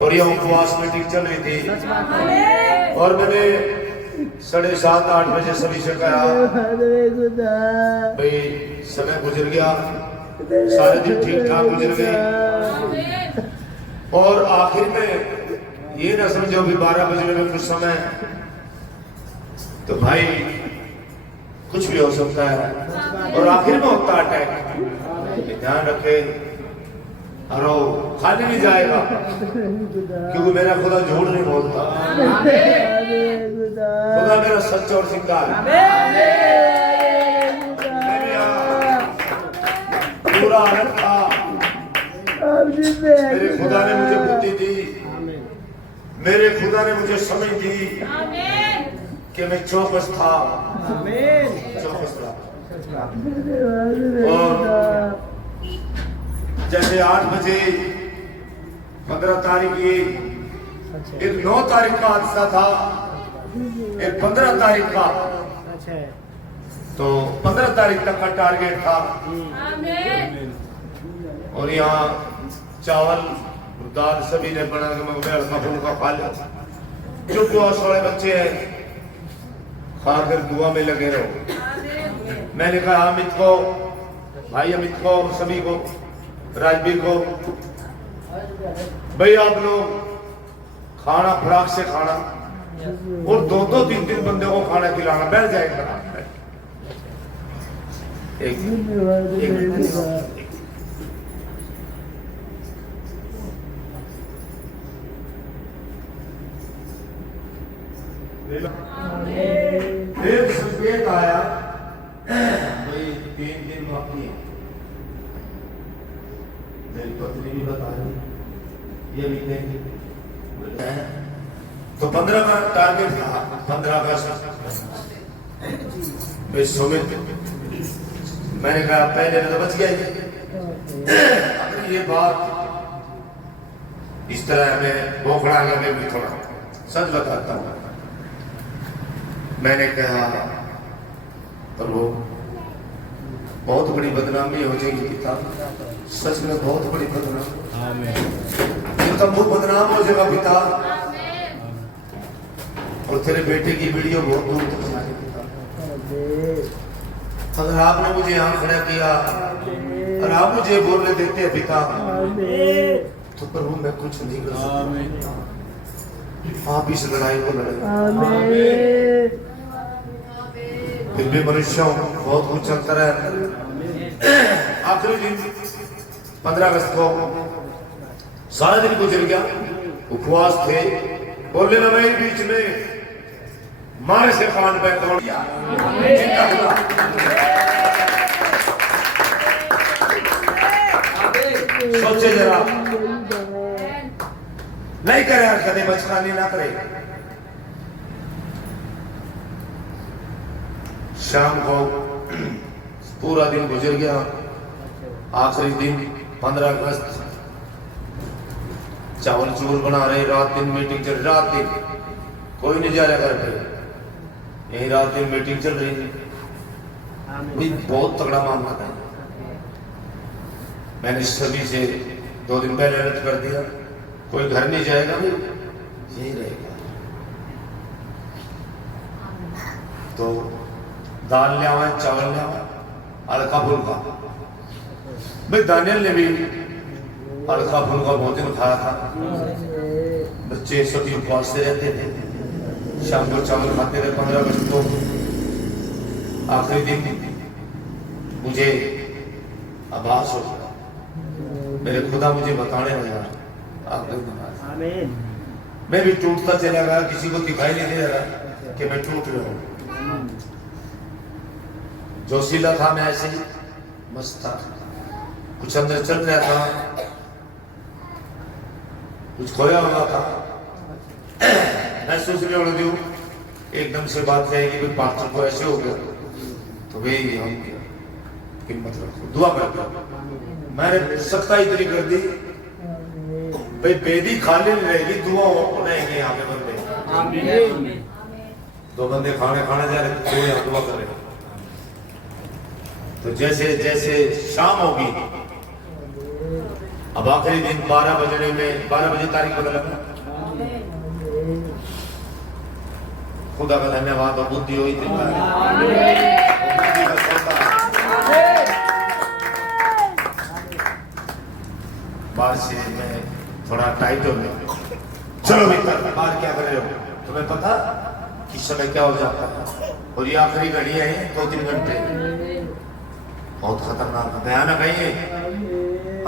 और ये उपवास मीटिंग चल रही थी और मैंने 7:30-8 बजे सभी से कहा भाई समय गुजर गया, सारे दिन ठीक ठाक गुजर गए और आखिर में ये ना समझो भी 12 बजने में कुछ समय तो भाई कुछ भी हो सकता है और आखिर में होता है अटैक। ध्यान रखे और खाली नहीं जाएगा क्योंकि मेरा खुदा झूठ नहीं बोलता, खुदा मेरा सच और जिंदा है। पूरा आनंद था, मेरे खुदा ने मुझे बुद्धि दी, मेरे खुदा ने मुझे समझ दी कि मैं चौकस था, चौकस था। और जैसे 8 बजे 15 तारीख ये एक 9 तारीख का हादसा था, एक 15 तारीख का, तो 15 तारीख तक का टारगेट था। और यहाँ चावल दाल सभी ने बना के हल्का खा लिया। जो उपवास वाले बच्चे हैं खाकर दुआ में लगे रहो। मैंने कहा अमित को, भाई अमित को, सभी को, राजवीर को, भाई आप लोग खाना फराक से खाना और 2-2, 3-3 बंदे को खाना खिलाना, बैठ जाएगा एक संकेत आया भाई 3 दिन बाकी है। मेरी पत्नी भी बता रही ये लिखेंगे तो 15 का टारगेट था, 15 अगस्त में सुमित मैंने कहा पहले तो बच गए, अगर ये बात इस तरह हमें बोखड़ा लगे भी थोड़ा सच बताता हूँ। मैंने कहा प्रभु बहुत बड़ी बदनामी हो जाएगी पिता, सच में बहुत बड़ी बदनामी, इनका मुंह बदनाम हो जाएगा पिता, और तेरे बेटे की वीडियो बहुत दूर तक जाएगी पिता। अगर आपने मुझे यहाँ खड़ा किया और आप मुझे बोलने देते हैं पिता, तो प्रभु मैं कुछ नहीं कर सकता, आप इस लड़ाई को लड़े। फिर भी मनुष्यों बहुत कुछ चलता रहा। आखिरी दिन 15 अगस्त को सारा दिन गुजर गया, उपवास थे, बोले ना भाई बीच में मारे से खान पे तोड़ दिया। सोचे जरा, नहीं करे यार, कदे बचकानी ना करे। शाम को पूरा दिन गुजर गया, आखिरी दिन 15 अगस्त चावल चूर बना रहे, रात दिन मीटिंग चल रही, रात दिन कोई नहीं जा रहा घर पे, यही रात दिन मीटिंग चल रही थी। बहुत तगड़ा मामला था। मैंने सभी से 2 दिन पहले अलर्ट कर दिया, कोई घर नहीं जाएगा, यही रहेगा। तो दाल ले आवा, चावल ले आवा, हल्का फुल्का। भाई दानियल ने भी हल्का फुल्का भोजन खाया था। बच्चे सभी उपवास से रहते थे, शाम को चावल खाते थे। 15 अगस्त को आखिरी दिन मुझे आभास हो गया, मेरे खुदा मुझे बताने लगा आखिरी दिन मैं भी टूटता चला गया, किसी को दिखाई नहीं दे रहा कि मैं टूट रहा हूँ। जोशीला था मैं, ऐसे ही मस्त था, कुछ अंदर चल रहा था, कुछ खोया हुआ था। मैं सोच रहा हूँ एकदम से बात रहेगी भाई पास्टर को ऐसे हो गया, तो भाई हम हिम्मत रखो, दुआ कर। मैंने सख्ता इतनी कर दी भाई बेदी खाली नहीं रहेगी, दुआ रहेंगे यहाँ पे बंदे। 2 बंदे खाने जा रहे थे, 2 यहाँ दुआ कर रहे। तो जैसे जैसे शाम होगी अब आखिरी दिन 12 बजने में 12 बजे तारीख पता लगा। खुदा का धन्यवाद और बुद्धि हुई थी बाहर से मैं थोड़ा टाइट हो गया। चलो भीतर बाहर क्या कर रहे हो? तुम्हें पता कि समय क्या हो जाता है और ये आखिरी घड़ी है 2-3 घंटे बहुत खतरनाक भयानक है ये।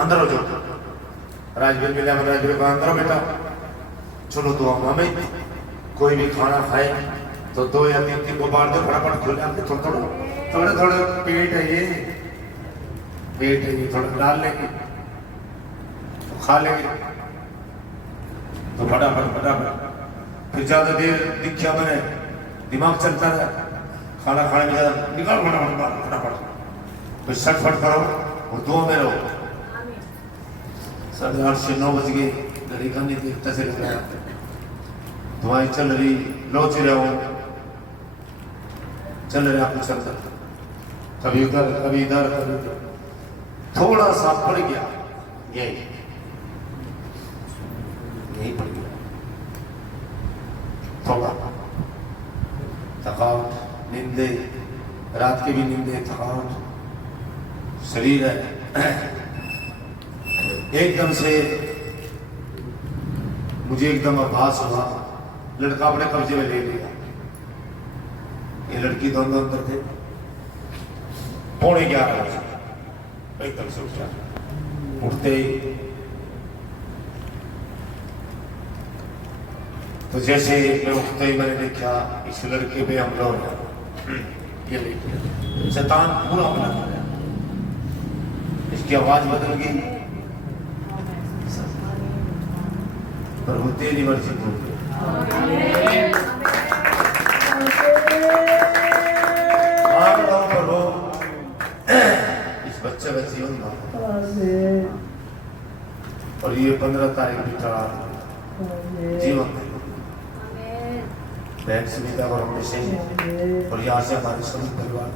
अंदर हो जाओ राजवीर मिला राजवीर को अंदर बेटा। चलो दुआ हमें कोई भी खाना खाए तो 2 या 3 को बार दो फटाफट खुल जाते थोड़े थोड़े पेट है ये थोड़ा डाल लेंगे तो खा लेंगे तो फटाफट फिर ज्यादा देर दीक्षा बने दिमाग चलता रहे खाना खाने में ज्यादा निकाल फटाफट फिर सटफट करो और दुआ में रहो। 8:30 से 9 बज गए घड़ी का नहीं देखता चल गया दुआएं चल रही लोच रहे हो चल रहे आपको चलता कभी उधर कभी इधर कभी उधर थोड़ा सा पड़ गया यही पड़ गया थोड़ा थकावट नींदे रात की भी नींदे थकावट शरीर है एकदम से मुझे एकदम आभास हुआ लड़का अपने कब्जे में ले लिया। ये लड़की दोनों अंदर थे 11:15 बजे एकदम से उठा उठते ही तो जैसे मैं उठते ही मैंने देखा इस लड़के पे हमला हो गया। ये देखिए शैतान पूरा हमला कर रहा है। इसकी आवाज बदल गई पर वो तेरी मर्जी हो गई। इस बच्चे का जीवन और ये 15 तारीख भी चढ़ा जीवन बैंक सुविधा और हमने से और यहाँ से हमारे सभी परिवार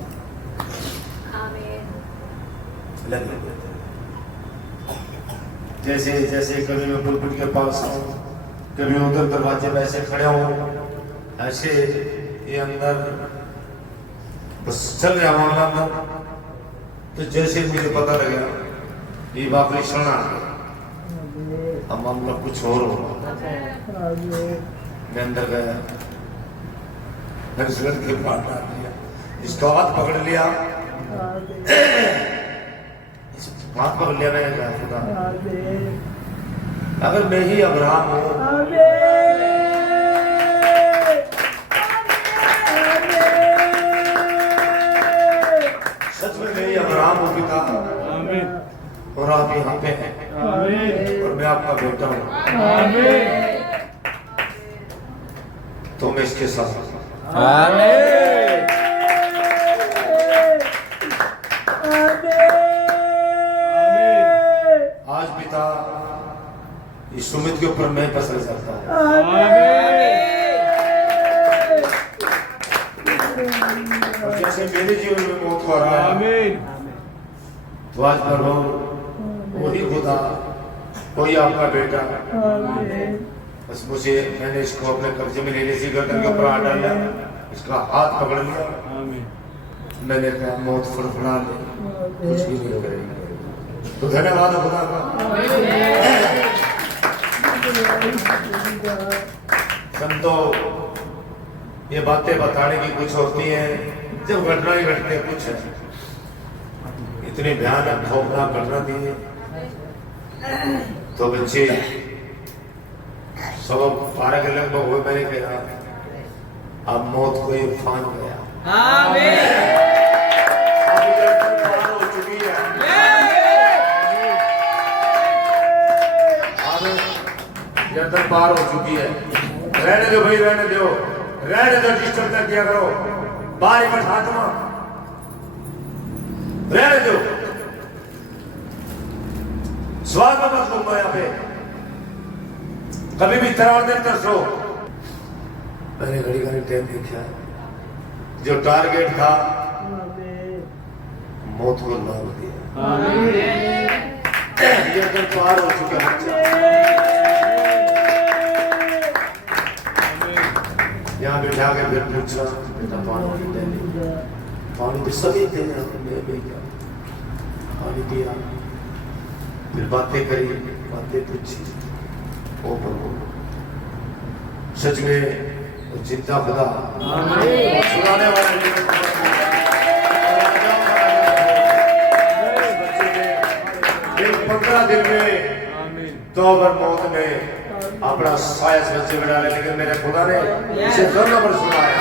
लगे। जैसे जैसे कभी मैं पुलपिट के पास आऊँ कभी उधर दरवाजे पे ऐसे खड़े हूँ ऐसे ये अंदर बस चल रहा मामला अंदर तो जैसे मुझे पता लगा ये वाकई क्षण आ गया अब मामला कुछ और हो। मैं अंदर गया मैंने के पास डाल दिया इसका हाथ पकड़ लिया हाथ पकड़ लिया मैंने कहा खुदा अगर मैं ही अब्राहम हूँ सच में मैं ही अब्राहम हूँ पिता और आप यहाँ पे हैं और मैं आपका बेटा हूँ तो मैं इसके साथ आज पिता इस सुमित के ऊपर मैं फैसला करता हूँ और जैसे मेरे जीवन में मौत हो रहा है तो आज प्रभु वही खुदा वही आपका बेटा बस मुझे मैंने इसको अपने कब्जे में लेने से गर्दन के ऊपर हाथ डाला इसका हाथ पकड़ लिया मैंने कहा मौत फड़फड़ा ले कुछ भी नहीं करेगी तो धन्यवाद खुदा का। संतो ये बातें बताने की कुछ होती हैं जब घटना ही घटते कुछ है इतनी भयानक खौफनाक घटना थी तो बच्चे सब 12 के लगभग हुए मैंने कहा अब मौत को ये फान गया हो चुकी है गर्दन पार हो चुकी है। रहने दो भाई रहने दो डिस्टर्ब ना किया करो बाहर मत हाथमा रहने दो स्वाद में मत घूमो यहाँ पे कभी भी तरह देर तरसो। मैंने घड़ी का टाइम देखा जो टारगेट था मौत को नाम दिया ये दिन पार हो चुका है। यहाँ बिठा के फिर पूछा बेटा पानी दे दे। पानी तो सभी थे पानी दिया, फिर बातें करी, बातें पूछी। ओ प्रभु सच में जिंदा खुदा सुनाने वाला एक 15 दिन में 2 बार मौत में अपना साया बच्चे में डाले, लेकिन मेरे खुदा ने इसे 2 बार सुनाया।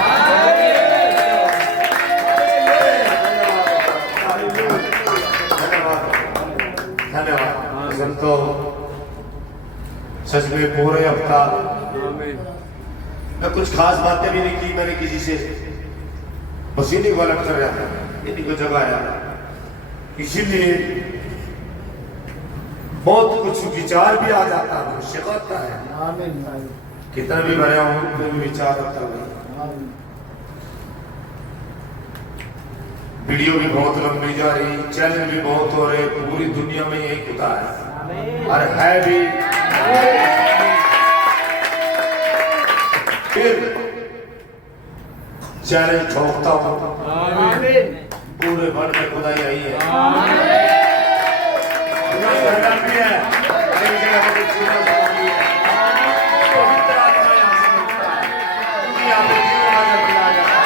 धन्यवाद। तो सच में पूरे हफ्ता मैं कुछ खास बातें भी नहीं की, मैंने किसी से बस इन्हीं को अलग कर रहा था, इन्हीं को जगाया, इसीलिए बहुत कुछ विचार भी आ जाता है, शिकता है। कितना भी भरा हूं फिर भी विचार आता है। वीडियो भी बहुत लंबी जा रही, चैनल भी बहुत हो रहे, पूरी दुनिया में यही खुदा है और है भी। फिर चैलेंज ठोकता हूं, पूरे वर्ल्ड में खुदा यही है। भी है, एक जगह पर भी है। पवित्र आत्मा यहाँ से मिलता है, यहाँ पे जीवन आ जाता है।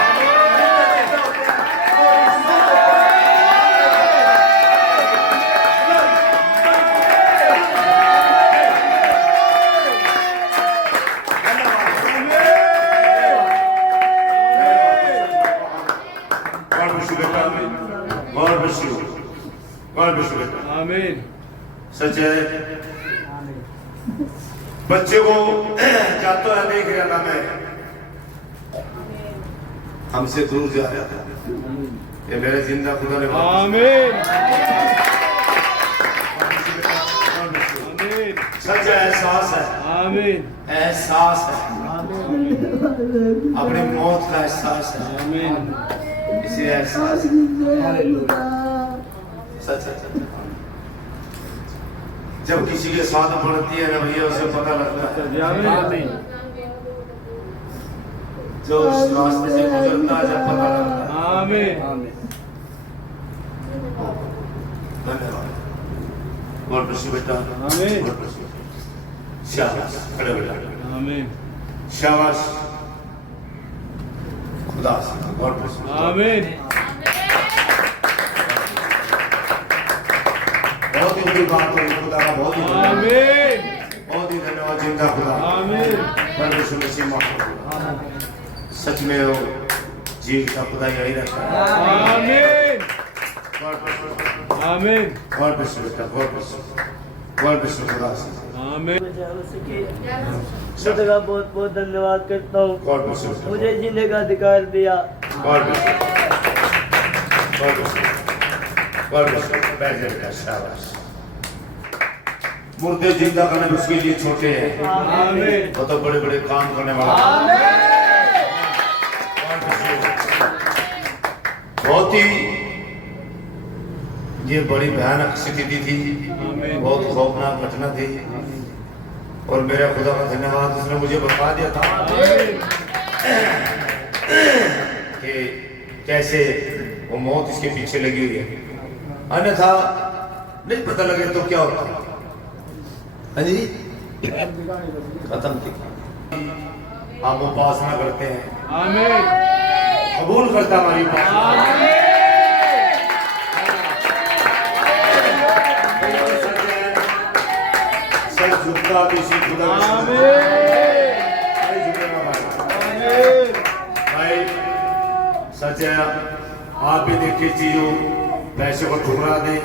आमीन। सच है, बच्चे को जाता है देख रहा था मैं, हमसे दूर जा रहा था, ये मेरे जिंदा खुदा ने आमीन। सच है, एहसास है, आमीन, एहसास है, अपने मौत का एहसास है, आमीन। इसी एहसास सच है। जब किसी के साथ पड़ती है ना भैया, उसे पता लगता है, जो उस रास्ते से गुजरता है जब पता लगता है। आमीन। धन्यवाद। गॉड ब्लेस यू बेटा। आमीन। God bless you. शाबाश, खड़े हो जाओ। आमीन। शाबाश, खुदा से गॉड ब्लेस यू। आमीन। बहुत ही बड़ी बात है खुदा का, बहुत ही आमीन। बहुत ही धन्यवाद जिंदा खुदा। आमीन। परमेश्वर मसीह महाप्रभु सच में वो जीव का खुदा यही रहता है। आमीन। आमीन। गॉड ब्लेस यू बेटा, God bless you, God bless you खुदा से। आमीन। खुदा का बहुत बहुत धन्यवाद करता हूँ, गॉड ब्लेस यू, मुझे जीने का अधिकार दिया। God bless you, God bless you, God bless you. बैठ जा बेटा, शाबाश। मुर्दे जिंदा करने उसके लिए छोटे हैं, आमीन। वो तो बड़े बड़े काम करने वाला। बहुत ही ये बड़ी भयानक स्थिति थी, बहुत खौफनाक घटना थी, और मेरा खुदा का धन्यवाद, उसने मुझे बता दिया था कि कैसे वो मौत इसके पीछे लगी हुई है, अन्यथा नहीं पता लगे तो क्या होता। हाँ जी, खत्म थी। हम उपासना करते हैं, आमीन। कबूल करता हमारी उपासना। सच झुकता किसी खुदा भाई, सच है। आप भी देखिए चीजों, पैसे को ठुकरा दे,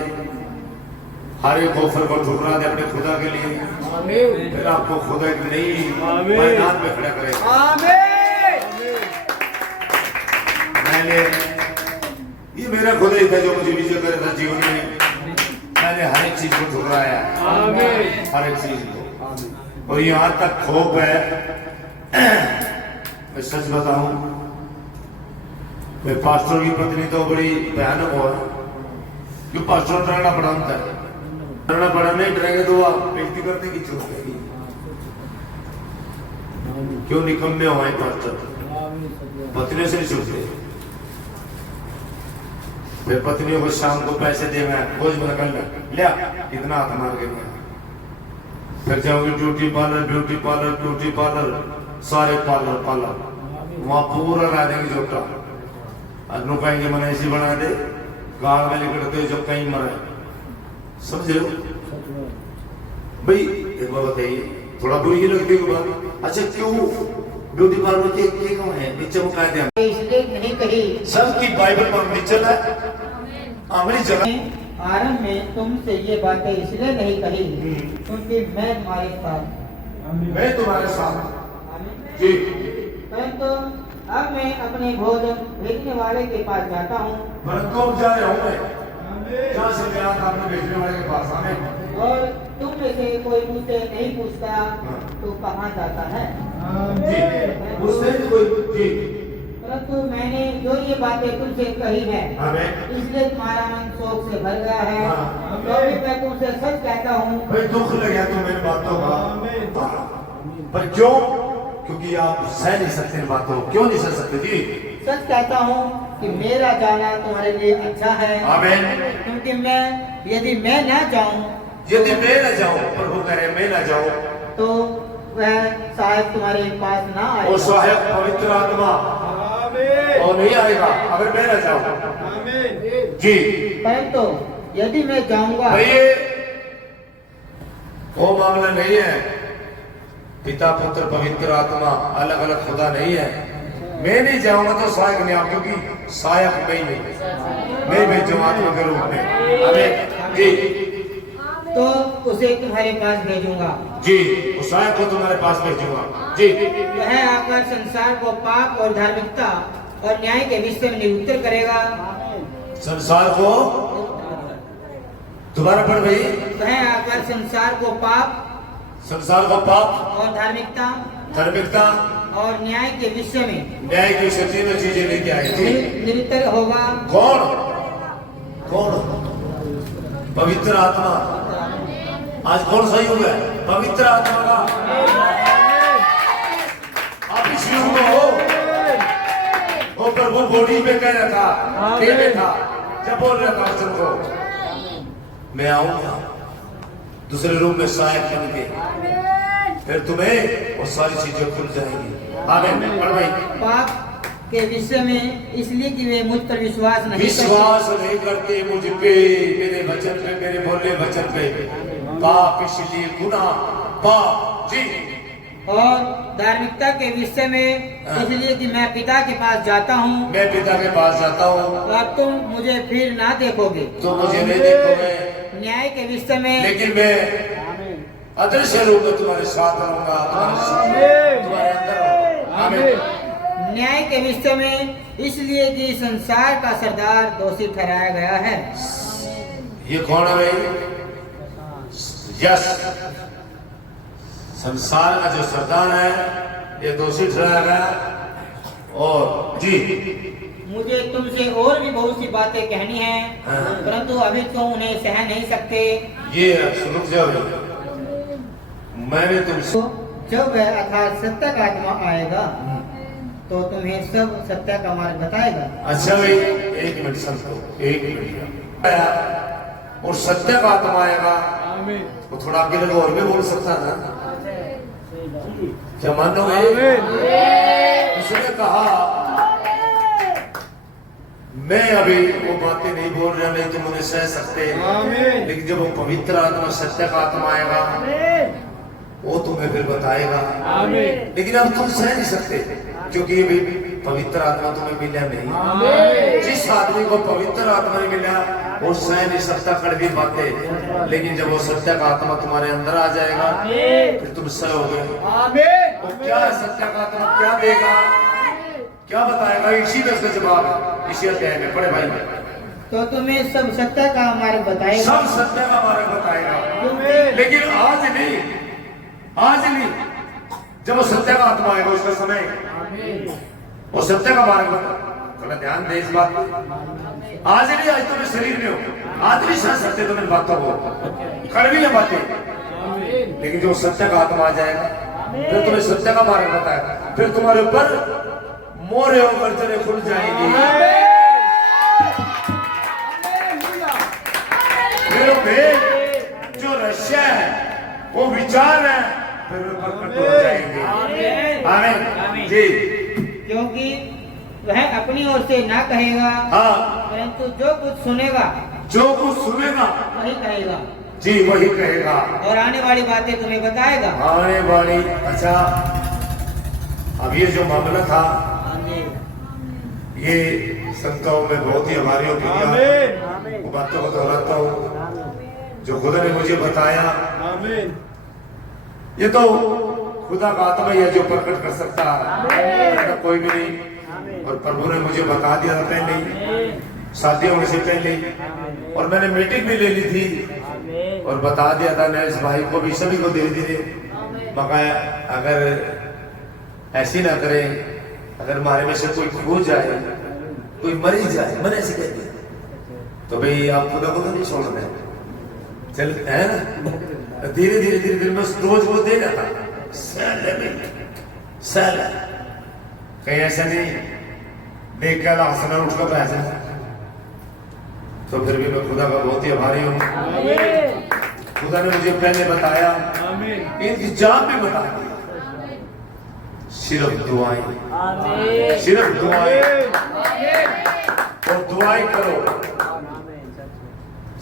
हर एक ऑफर को ठुकरा दे अपने खुदा के लिए, फिर आपको खुदा एक नई मैदान में खड़ा करेगा। मैंने ये मेरा खुदा ही था जो मुझे विजय करे था जीवन में। मैंने हर एक चीज को ठुकराया, हर एक चीज को, और यहाँ तक खौफ है। मैं सच बताऊं, मैं पास्टर की पत्नी तो बड़ी भयानक हो, क्यों पास्टर रहना पड़ा होता है। करना पड़ा, नहीं डरेंगे तो आप बेइज्जती करने की जरूरत है। क्यों निकम्मे हो हमारे पास पत्नी से नहीं छूटते। फिर पत्नियों को शाम को पैसे दे, मैं खोज में कर लिया इतना हाथ मार के लिया। फिर जाओगे beauty parlour, beauty parlour, beauty parlour, सारे पार्लर पार्लर, वहां पूरा रह देंगे जोटा। अनु कहेंगे मैंने ऐसी बना दे, गाँव में लेकर दे जो कहीं मरे। समझ रहे हो भाई? एक बात बताइए, थोड़ा बुरी लगती है बात। अच्छा क्यों ब्यूटी पार्लर के क्यों है नीचे मुका दिया? इसलिए नहीं कही। सबकी बाइबल पर नीचे है हमारी जगह। आरंभ में तुमसे ये बातें इसलिए नहीं कही क्योंकि मैं तुम्हारे साथ मैं तुम्हारे साथ जी। परंतु अब मैं अपने भोजन भेजने वाले के पास जाता हूँ। परंतु अब जा रहा हूँ मैं, जहाँ से गया था अपने भेजने वाले के पास आने। और तुम में से कोई मुझसे नहीं पूछता तो कहाँ जाता है? जी मुझसे कोई जी। परंतु मैंने जो ये बातें तुमसे कही है इसलिए तुम्हारा मन शोक से भर गया है। तो भी मैं तुमसे सच कहता हूँ। भाई दुख लग गया तो मेरी बातों का, पर क्यों? क्योंकि आप सह नहीं सकते इन बातों। क्यों नहीं सह सकते जी? सच कहता हूँ कि मेरा जाना तुम्हारे लिए अच्छा है। आमीन। क्योंकि यदि मैं न जाऊँ, यदि मैं न जाऊँ, प्रभु करे मैं न जाऊँ, तो वह सहायक तुम्हारे पास ना आएगा। वो सहायक पवित्र आत्मा और नहीं आएगा अगर मैं न जाऊँ जी। परंतु यदि मैं जाऊंगा, वो मामला नहीं है। पिता पुत्र पवित्र आत्मा अलग अलग खुदा नहीं है। मैं नहीं जाऊंगा तो सहायक नहीं आऊंगा, क्योंकि सहायक नहीं है, मैं भेजूंगा आत्मा के रूप में। आमीन जी। तो उसे तुम्हारे पास भेजूंगा जी। उस सहायक को तुम्हारे पास भेजूंगा जी। वह आकर संसार को पाप और धार्मिकता और न्याय के विषय में निरुत्तर करेगा। संसार को दोबारा पढ़ भाई। वह आकर संसार को पाप और धार्मिकता और न्याय के विषय में तीनों चीजें लेके आएगी। निरुत्तर होगा। कौन? पवित्र आत्मा। आज कौन सही हो गया? पवित्र आत्मा का। आप इस युग में हो। वो प्रभु बॉडी पे कह रहा था, टेबे था, जब बोल रहा था वचन को, मैं आऊंगा दूसरे रूप में सहायक बन के, फिर तुम्हें वो सारी चीजें खुल जाएंगी। आमीन। पढ़ भाई। पाप के विषय में इसलिए कि वे मुझ पर विश्वास नहीं करते मुझ पे, मेरे वचन पे, मेरे बोले वचन पे। पाप इसलिए गुनाह पाप जी। और धार्मिकता के विषय में इसलिए कि मैं पिता के पास जाता हूँ। मैं पिता के पास जाता हूँ और तुम मुझे फिर ना देखोगे। तो मुझे नहीं देखोगे। न्याय के विषय में लेकिन मैं अदृश्य रूप में तुम्हारे साथ रहूंगा, तुम्हारे अंदर रहूंगा। आमीन। न्याय के विषय में इसलिए कि संसार का सरदार दोषी ठहराया गया है। ये कौन है भाई? यस, संसार का जो सरदार है ये दोषी ठहराया गया। और जी मुझे तुमसे और भी बहुत सी बातें कहनी है, परंतु अभी तो उन्हें सह नहीं सकते। ये रुक जाओ, मैंने तुमसे जब वह अर्थात सत्य का आत्मा आएगा तो तुम्हें सब सत्य का मार्ग बताएगा। अच्छा भाई, एक मिनट समझो, एक मिनट। और सत्य का आत्मा आएगा, वो थोड़ा आगे लगा और भी बोल सकता था, क्या मानोगे? उसने कहा मैं अभी वो बातें नहीं बोल रहा, नहीं तुम उन्हें सह सकते, लेकिन जब वो पवित्र आत्मा सत्य का आत्मा आएगा वो तुम्हें फिर बताएगा। लेकिन अब तुम सह नहीं सकते, क्योंकि ये भी पवित्र आत्मा तुम्हें मिला नहीं। जिस आदमी को पवित्र आत्मा नहीं मिला वो सह नहीं सकता कड़वी बातें, लेकिन जब वो सत्य का आत्मा तुम्हारे अंदर आ जाएगा फिर तुम सहोगे। वो क्या है सत्य का आत्मा, क्या देगा, क्या बताएगा? इसी में उसका जवाब इसी अध्याय में पढ़े भाई। तो तुम्हें सब सत्य का मार्ग बताएगा। सब सत्य का मार्ग बताएगा, लेकिन आज नहीं, आज नहीं, जब वो सत्य का आत्मा आएगा उसका समय, वो सत्य का मार्ग थोड़ा ध्यान दे इस बात पे। आज नहीं, आज तो मैं शरीर में हूँ, आज नहीं समझ सकते तुम इन बातों को, कड़वी है बातें, लेकिन जो सत्य का आत्मा आ जाएगा फिर तुम्हें सत्य का मार्ग बताएगा, फिर तुम्हारे ऊपर मोरे होकर चले खुल जाएंगे। फिर भेद जो रहस्य है वो विचार है, फिर वे प्रकट हो जाएंगे। आमीन जी। क्योंकि वह अपनी ओर से ना कहेगा, हाँ, परंतु जो कुछ सुनेगा जो कुछ सुनेगा वही कहेगा, जी वही कहेगा, और आने वाली बातें तुम्हें बताएगा। आने वाली। अच्छा, अब ये जो मामला था ये संतों में बहुत ही हमारी ओपिनियन, बातों को दोहराता हूँ जो खुदा ने मुझे बताया। ये तो खुदा का आत्मा ही है जो प्रकट कर सकता है, कोई भी नहीं। और प्रभु ने मुझे बता दिया था पहले ही, शादी होने से पहले ही, और मैंने मीटिंग भी ले ली थी और बता दिया था नरेश भाई को भी, सभी को धीरे धीरे बकाया। अगर ऐसी ना करें, अगर हमारे में से कोई खो जाए, कोई मरी जाए, मैंने ऐसे कह दिया तो भाई आप खुदा को तो नहीं छोड़ रहे, चल है ना। धीरे धीरे धीरे धीरे मैं रोज वो दे जाता साल, कहीं ऐसा नहीं देख कर हंसना उठ कर पैसा। तो फिर भी मैं खुदा का बहुत ही आभारी हूँ। खुदा ने मुझे पहले बताया, इनकी जान भी बता दी, सिर्फ दुआएं, सिर्फ दुआएं, और दुआएं करो।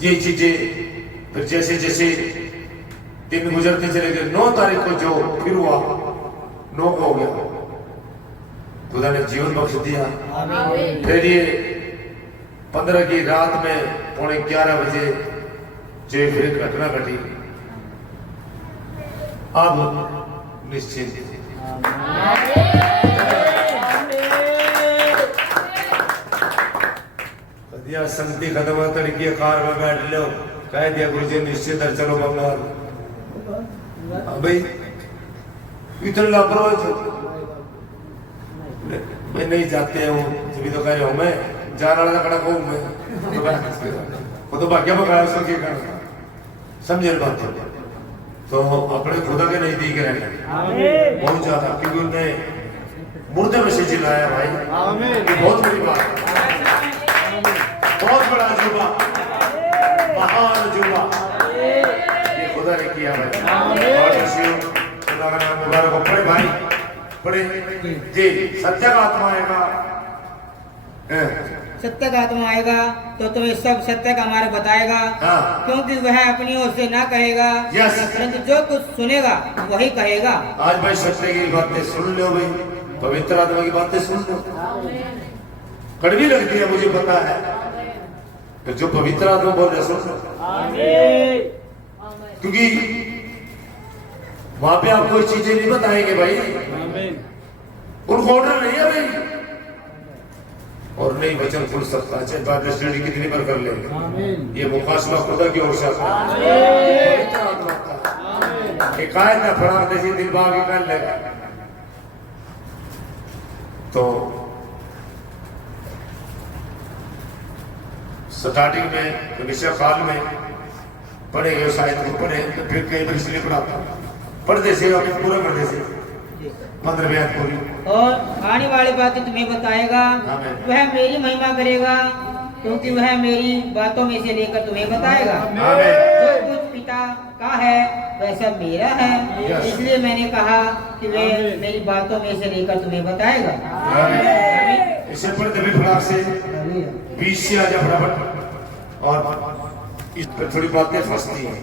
ये चीजें फिर जैसे जैसे दिन गुजरते चले गए, 9 तारीख को जो फिर हुआ, 9 को हो गया, खुदा ने जीवन बख्श दिया। फिर ये 15 की रात में 11:15 बजे जो फिर घटना घटी, अब निश्चिंत दिया, संगति खत्म तरीके कार में बैठ लो, कह दिया गुरु जी निश्चित है, चलो बंगाल। भाई इतने लापरवाही थे, मैं नहीं जाते हूँ, तभी तो कह रहे हो मैं जाने वाला कड़ा कहूँ मैं, वो तो भाग्य पकड़ा उसको क्या करना, समझे बात। तो अपने खुदा के नजदीक रहने बहुत ज्यादा, क्योंकि उन्होंने मुर्दे में से जिलाया भाई, ये बहुत बड़ी बात है, बहुत बड़ा जुबा, महान जुबा ये खुदा ने किया भाई। खुदा का नाम मुबारक हो। पढ़े भाई, पढ़े जी। सत्य का आत्मा आएगा, सत्य का आत्मा आएगा तो तुम्हें सब सत्य का मार्ग बताएगा। हाँ। क्योंकि वह अपनी ओर से ना कहेगा, परंतु जो कुछ सुनेगा वही कहेगा। आज भाई सत्य की बातें सुन लो भाई, पवित्र आत्मा की बातें सुन लो। कड़वी लगती है मुझे पता है, तो जो पवित्र आत्मा बोल रहे सुन लो, क्योंकि वहां पे आप कोई चीजें नहीं बताएंगे भाई, उनको ऑर्डर नहीं है भाई, और नहीं वचन खुल सकता। चाहे बाइबल स्टडी कितनी बार कर लेंगे, ये मुकाशमा खुदा की ओर से आता है, एकाएक ना फड़ाक जैसी दिल बागी कर लेगा। तो स्टार्टिंग में विषय काल में पढ़े गए शायद को पढ़े, तो फिर कई बार इसलिए पढ़ाता पढ़ते से अभी पूरा पढ़ते से 15 बयान पूरी, और आने वाली बातें तुम्हें बताएगा। वह मेरी महिमा करेगा, क्योंकि वह मेरी बातों में से लेकर तुम्हें बताएगा। जो कुछ पिता का है वह सब मेरा है, इसलिए मैंने कहा कि वह मेरी बातों में से लेकर तुम्हें बताएगा। इसे पढ़ते भी फटाक से 20 से आजा फटाफट, और इस पर थोड़ी बातें फंसती हैं,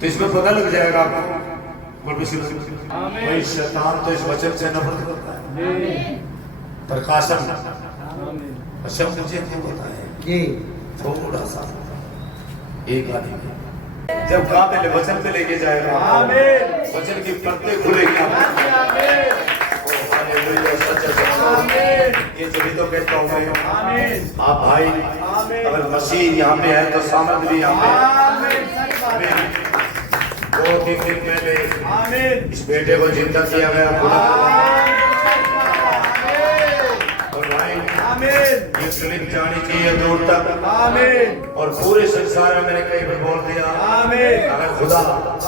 तो इसमें पता लग जाएगा आपको। शैतान तो इस वचन से नफरत करता है। प्रकाशन अच्छा मुझे क्यों होता है थोड़ा सा एक आदमी जब कहाँ पे वचन पे लेके जाएगा, वचन की पत्ते खुलेगी, ये जब तो कहता हूँ मैं, आप भाई अगर मसीह यहाँ पे है तो सामर्थ भी यहाँ पे। 2-3 दिन पहले इस बेटे को जिंदा किया गया, और भाई ये स्लिप जानी चाहिए दूर तक। आमीन। और पूरे संसार में मैंने कई बार बोल दिया, आमीन। अगर खुदा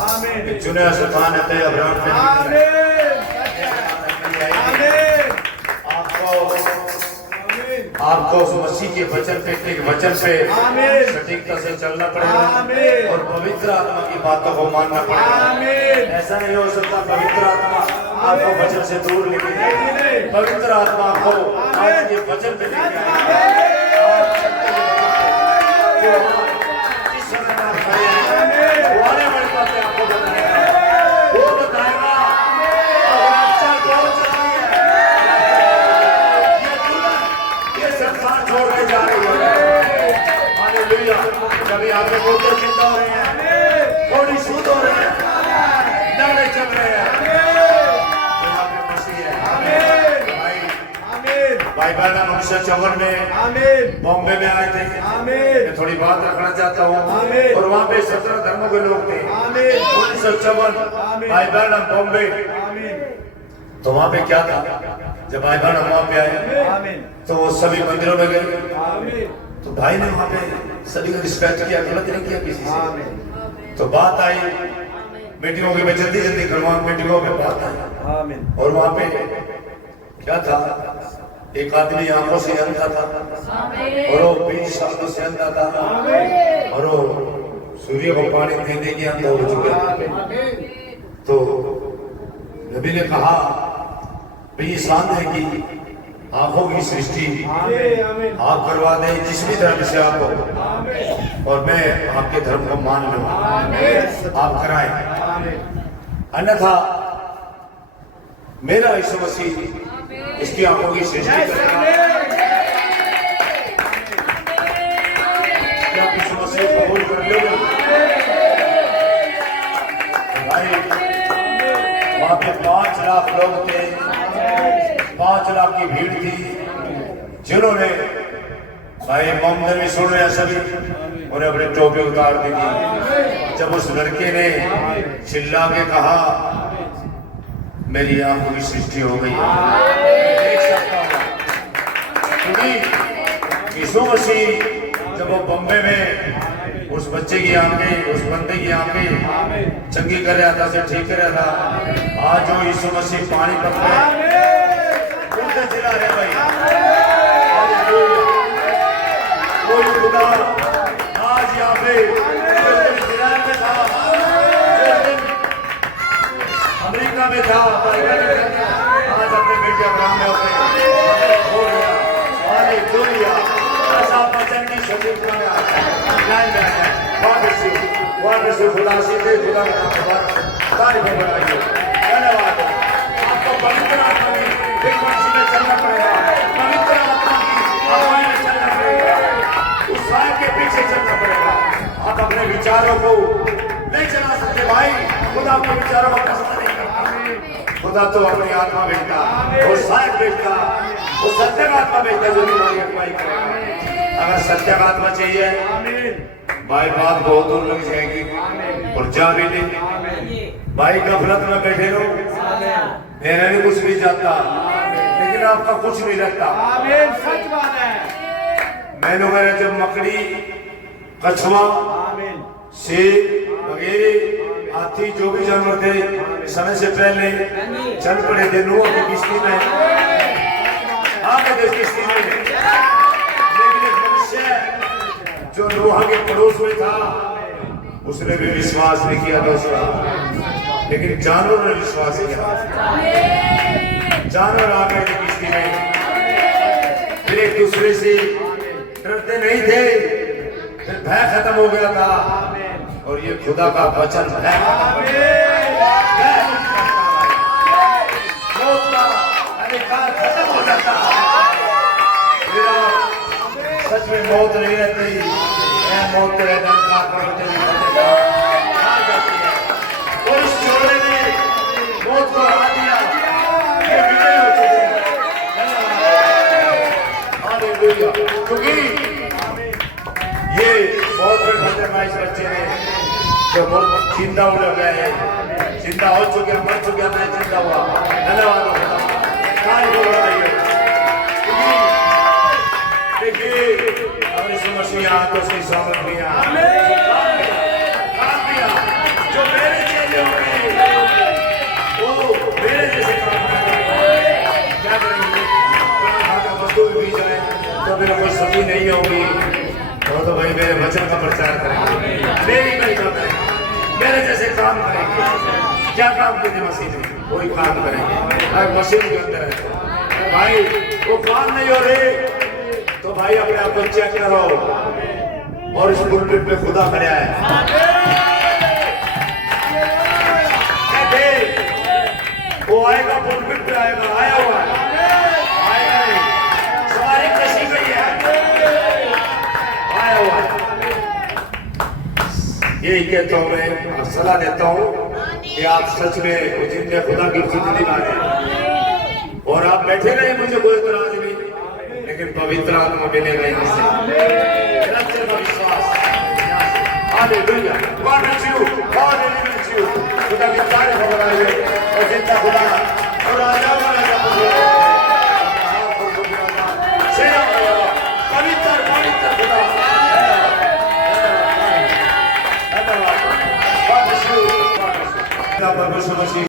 आमीन। चुने सुल्तान है अब्राहम पे आपको उस मसीह के वचन पे, एक वचन पे सटीकता से चलना पड़ेगा और पवित्र आत्मा की बातों को मानना पड़ेगा। ऐसा नहीं हो सकता पवित्र आत्मा आपको वचन से दूर लेके जाए। पवित्र आत्मा आपको आज के वचन पे लेके आए। जिस समय आप खड़े हैं वो आने वाली बातें आपको बताएगा, वो बताएगा अगर आप चल पहुंच रही है, ये दुल्हन ये संसार छोड़ के जा रही है। हालेलुया। कभी आपके मुर्दे जिंदा हो रहे हैं, थोड़ी शुद्ध हो रहे हैं, नवरे चल रहे हैं, भाई बहना मनुष्य चौवन में बॉम्बे में आए थे। मैं थोड़ी बात रखना चाहता हूँ। और वहाँ पे 17 धर्मों के लोग थे। 1954 भाई बहना बॉम्बे। तो वहाँ पे क्या था, जब भाई बहना वहाँ पे आए तो सभी मंदिरों में गए। तो भाई ने वहाँ पे सभी को रिस्पेक्ट किया, गलत नहीं किया किसी से। तो बात आई मीटिंगों की, मैं जल्दी जल्दी करवाऊँ, मीटिंगों में बात आई। और वहाँ पे क्या था, एक आदमी आंखों से अंधा था और वो 20 सालों से अंधा था और वो सूर्य को पानी देने के अंधा हो चुका था। तो नबी ने कहा भाई ये शान है कि आंखों की सृष्टि आप करवा दें जिस भी धर्म से आप हो, और मैं आपके धर्म को मान लूंगा, आप कराएं, अन्यथा मेरा यीशु मसीह इसकी आंखों की सृष्टि करेगा। क्या यीशु मसीह कबूल कर लोगे? भाई वहां पे 5 लाख लोग थे, 5 लाख की भीड़ थी जिन्होंने भाई मोहम्मद भी सुन रहे सभी, उन्हें अपने टोपी उतार दी थी। जब उस लड़के ने चिल्ला के कहा मेरी आंखों की सृष्टि हो गई, देख सकता हूं क्योंकि यीशु मसीह जब वो बम्बे में उस बच्चे की आंखें, उस बंदे की आंखें चंगी कर रहा था, उसे ठीक कर रहा था। आज जो यीशु मसीह पानी पक रहे उनसे चिल्ला रहे भाई, कोई खुदा आज यहाँ पे इजराइल में था, अमेरिका में था, आज अपने बेटे अब्राहम में हो गया। हालेलुया। ऐसा वचन की सटीकता में आता है। वापस से खुदा सीधे खुदा का नाम तारीफ बढ़ाइए। धन्यवाद। आपको पवित्र आत्मा की फ्रीक्वेंसी में चलना पड़ेगा, पवित्र आत्मा की हवाएं में चलना पड़ेगा, उस साय के पीछे चलना पड़ेगा। आप अपने विचारों को नहीं चला सकते भाई, खुदा अपने विचारों का फैसला नहीं करता। खुदा तो अपनी आत्मा भेजता, वो साय भेजता, वो सत्य का आत्मा भेजता जो हमारी अगुवाई करेगा। अगर सत्य का आत्मा चाहिए भाई बात बहुत दूर लग जाएगी और जा भी नहीं। भाई गफलत में बैठे रहो, मेरा भी कुछ नहीं जाता लेकिन आपका कुछ नहीं लगता। सच बात है। मैंने मेरा जब मकड़ी, कछुआ, शेर वगैरह हाथी जो भी जानवर थे समय से पहले चल पड़े थे नूह की किश्ती में, आ गए किश्ती में। लेकिन एक मनुष्य जो नूह के पड़ोस में था उसने भी विश्वास नहीं किया था उसका, लेकिन जानवर ने विश्वास किया। जानवर आ गए थे किश्ती में, फिर एक दूसरे से डरते नहीं थे, फिर भय खत्म हो गया था और ये खुदा का वचन है। मौत का अधिकार खत्म हो जाता है। सच में मौत नहीं रहती, मौत तेरे दर्द का करते आ जाती है। और इस चोरे ने मौत को हरा दिया, ये विजय हो चुके हैं। हालेलुया। क्योंकि ये बहुत बड़े खतरनाक बच्चे ने जो बहुत जिंदा हो गए हैं, जिंदा हो चुके, मर चुके, अपने जिंदा हुआ। धन्यवाद। मसीह हाथों से सामग्रियां काम दिया जो मेरे चेले होंगे वो मेरे जैसे काम करेंगे। क्या करेंगे? मजदूर भी जाए तो मेरे कोई सब्जी नहीं होगी तो भाई मेरे वचन का प्रचार करेंगे, मेरी महिमा करेंगे, मेरे जैसे काम करेंगे। क्या काम किए मसीह ने? वही काम करेंगे। मशीन के अंदर है भाई, वो काम नहीं हो रहे तो भाई अपने आप को चेक करो। और इस पुलपिट पे खुदा खड़ा है, वो आएगा, पुलपिट पे आएगा, आया हुआ है, आएगा नहीं, सवारी कसी गई है, आया हुआ है। यही कहता हूँ मैं, सलाह देता हूँ कि आप सच में जिंदे खुदा की जिंदगी माने और आप बैठे रहे, मुझे कोई इतराज नहीं, लेकिन पवित्र आत्मा मिलेगा यहाँ से, निरंतर का विश्वास। Hallelujah, God bless you, God bless you. खुदा की तारीफ हो रहा है और जितना खुदा और राजा सेना पवित्र पवित्र खुदा। धन्यवाद, God bless you, God bless you.